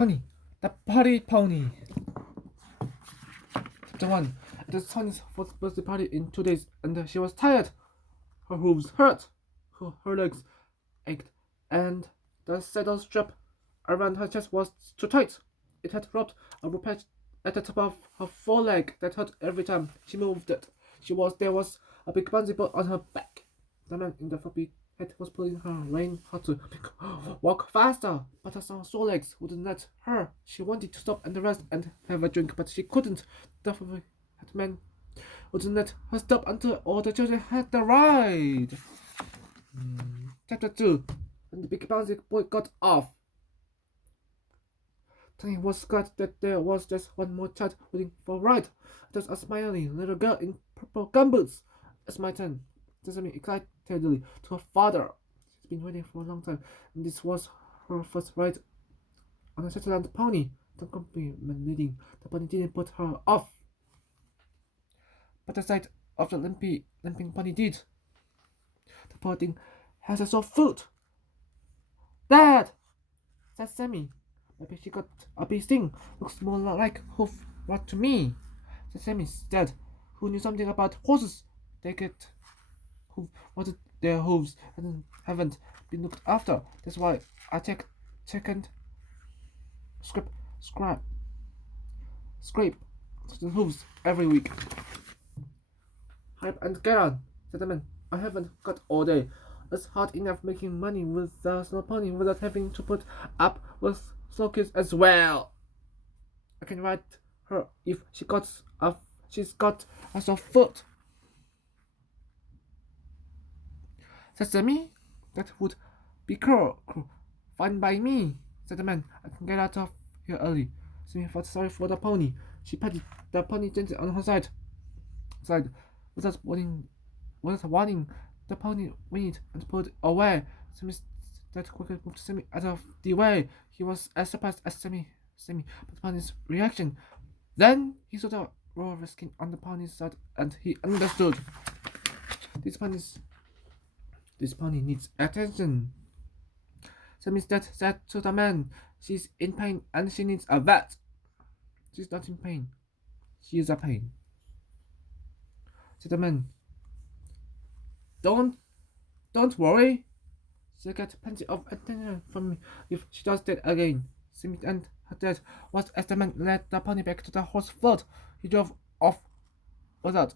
TONI, the party pony. Chapter 1. It was Tony's first birthday party in 2 days, and she was tired. Her hooves hurt, her legs ached, and the saddle strap around her chest was too tight. It had rubbed a rope patch at the top of her foreleg that hurt every time she moved it. There was a big bouncy ball on her back. The man in the floppy hat was pulling her rein hard to walk faster, but her sore legs wouldn't let her. She wanted to stop and rest and have a drink, but she couldn't. The floppy hat man wouldn't let her stop until all the children had the ride. Chapter 2. When the big bouncy boy got off, Tony was glad that there was just one more child waiting for a ride. It was a smiling little girl in purple gumboots. It's my turn, Sesame excitedly to her father. She's been waiting for a long time, and this was her first ride on a Shetland pony. The compliment leading the pony didn't put her off, but the sight of the limping pony did. The poor thing has a sore foot. Dad, said Sammy. Maybe she got a bee sting. Looks more like hoof rot to me. Sesame's dad, who knew something about horses. They get hoof rotted their hooves and haven't been looked after. That's why I check and scrape the hooves every week. Hurry up and get on, said the man. I haven't got all day. It's hard enough making money with the snow pony without having to put up with slow kids as well. I can ride her if she's got a sore foot. Sesame, that would be cool. Fine by me, said the man. I can get out of here early. Sesame felt sorry for the pony. She patted the pony gently on her side. Without warning, the pony whinnied and pulled away. Sesame that quickly moved Sammy out of the way. He was as surprised as Sammy, but the pony's reaction. Then he saw the row of skin on the pony's side, and he understood. This pony needs attention. Sammy's dad said to the man, "She's in pain and she needs a vet." "She's not in pain. She is a pain," said the man. Don't worry. She'll get plenty of attention from me if she does that again. Sammy and her dad watched as the man led the pony back to the horse float. He drove off without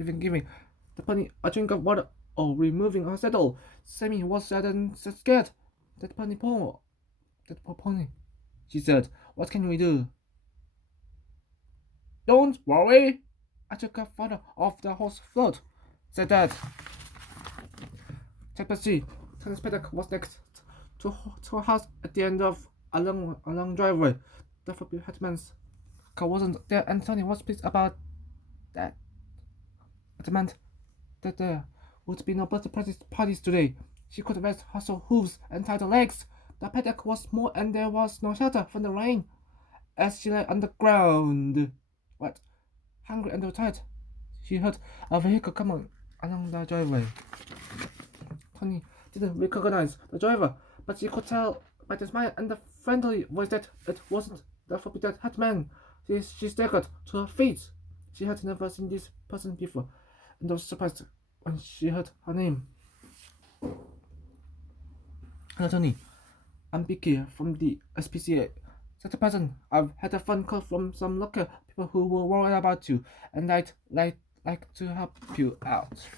even giving the pony a drink of water or removing her saddle. Sammy was sad and scared. That poor pony, she said. What can we do? Don't worry. I took her father off the horse float, said Dad. Chapter 3. Tony's paddock was next to her house at the end of a long driveway. The floppy hatman's car wasn't there, and Tony was pleased about that. It meant that there would be no birthday parties today. She could rest her sore hooves and tied her legs. The paddock was small, and there was no shelter from the rain. As she lay on the ground, wet, hungry and tired, she heard a vehicle coming along the driveway. Tony didn't recognize the driver, but she could tell by the smile and the friendly voice that it wasn't the forbidden hatman. She staggered to her feet. She had never seen this person before, and was surprised when she heard her name. "Hello, Tony. I'm Vicky from the SPCA. Said the person. I've had a phone call from some local people who were worried about you, and I'd like to help you out."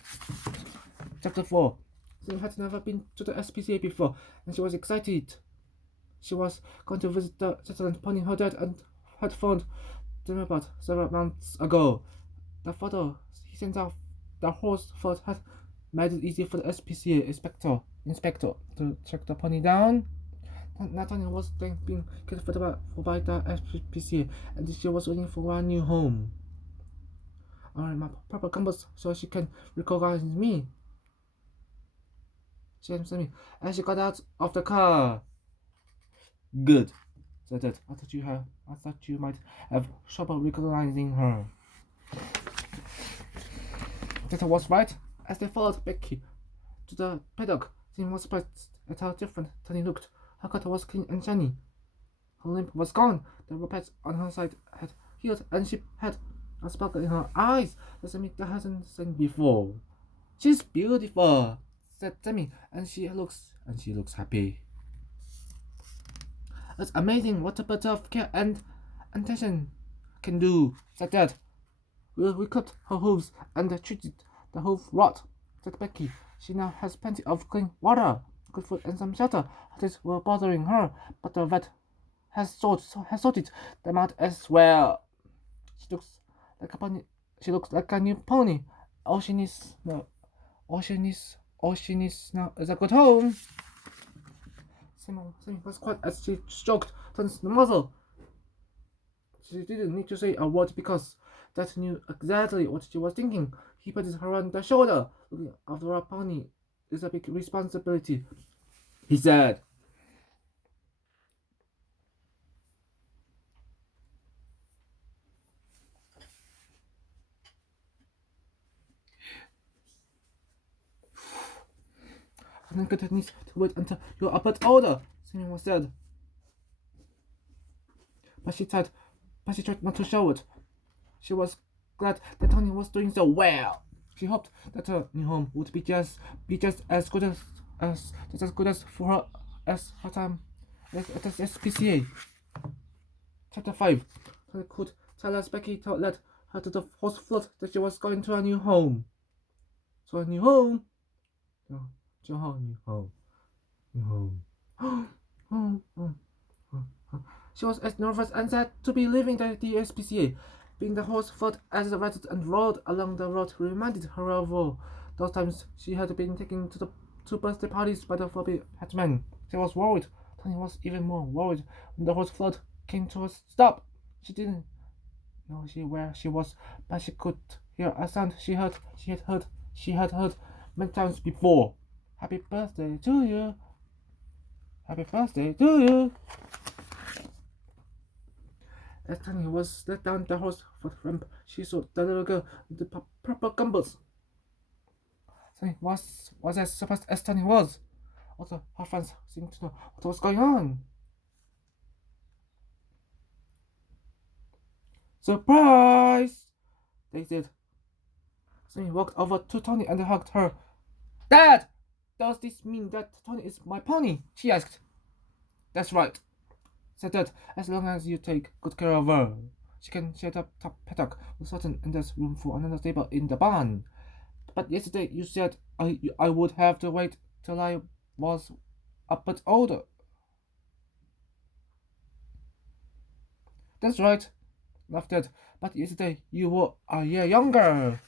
Chapter 4. She had never been to the SPCA before, and she was excited. She was going to visit the Shetland pony her dad and had phoned them about several months ago. The photo he sent off the horse float had made it easy for the SPCA inspector to track the pony down. Nathaniel was then being cared for by the SPCA, and she was waiting for a new home. "I'm wearing my proper compass so she can recognize me," she said to me as she got out of the car. "Good," said Dad. I thought you might have trouble recognizing her." That was right. As they followed Becky to the paddock, Tim was surprised at how different Tony looked. Her cut was clean and shiny. Her limp was gone. The roppets on her side had healed, and she had a sparkle in her eyes that Sammy hasn't seen before. She's beautiful, said Sammy, and she looks happy. It's amazing what a bit of care and attention can do, said Dad. We clipped her hooves and treated the hoof rot, said Becky. She now has plenty of clean water, good food, and some shelter. Things were bothering her, but the vet has sorted them out as well. She looks like a pony. She looks like a new pony. All she needs now is a good home. Simon was quiet as she stroked Tony's muzzle. She didn't need to say a word because Dad knew exactly what she was thinking. He patted her on the shoulder. Looking after a pony is a big responsibility, he said. I think it needs to wait until you're a bit older, Simon said. But she tried not to show it. She was glad that Tony was doing so well. She hoped that her new home would be just as good as for her as her time at the SPCA. Chapter 5. Tony could tell us Becky led her to the horse float that she was going to a new home. To a new home. To a new home. New home. She was as nervous and sad to be leaving the SPCA. Being the horse float as the rattled and rolled along the road reminded her of all those times she had been taken to the two birthday parties by the floppy hatchman. She was worried. Tony was even more worried when the horse float came to a stop. She didn't know where she was, but she could hear a sound she had heard many times before. Happy birthday to you. Happy birthday to you. As Tony was led down the horse foot ramp, she saw the little girl with the purple gumboots. Tony was as surprised as Tony was. Also, her friends seemed to know what was going on. Surprise! They said. Tony walked over to Tony and hugged her. Dad! Does this mean that Tony is my pony? She asked. That's right, said Dad. As long as you take good care of her, she can share the top paddock with certain, and there's room for another stable in the barn. But yesterday you said I would have to wait till I was a bit older. That's right, laughed Dad. But yesterday you were a year younger.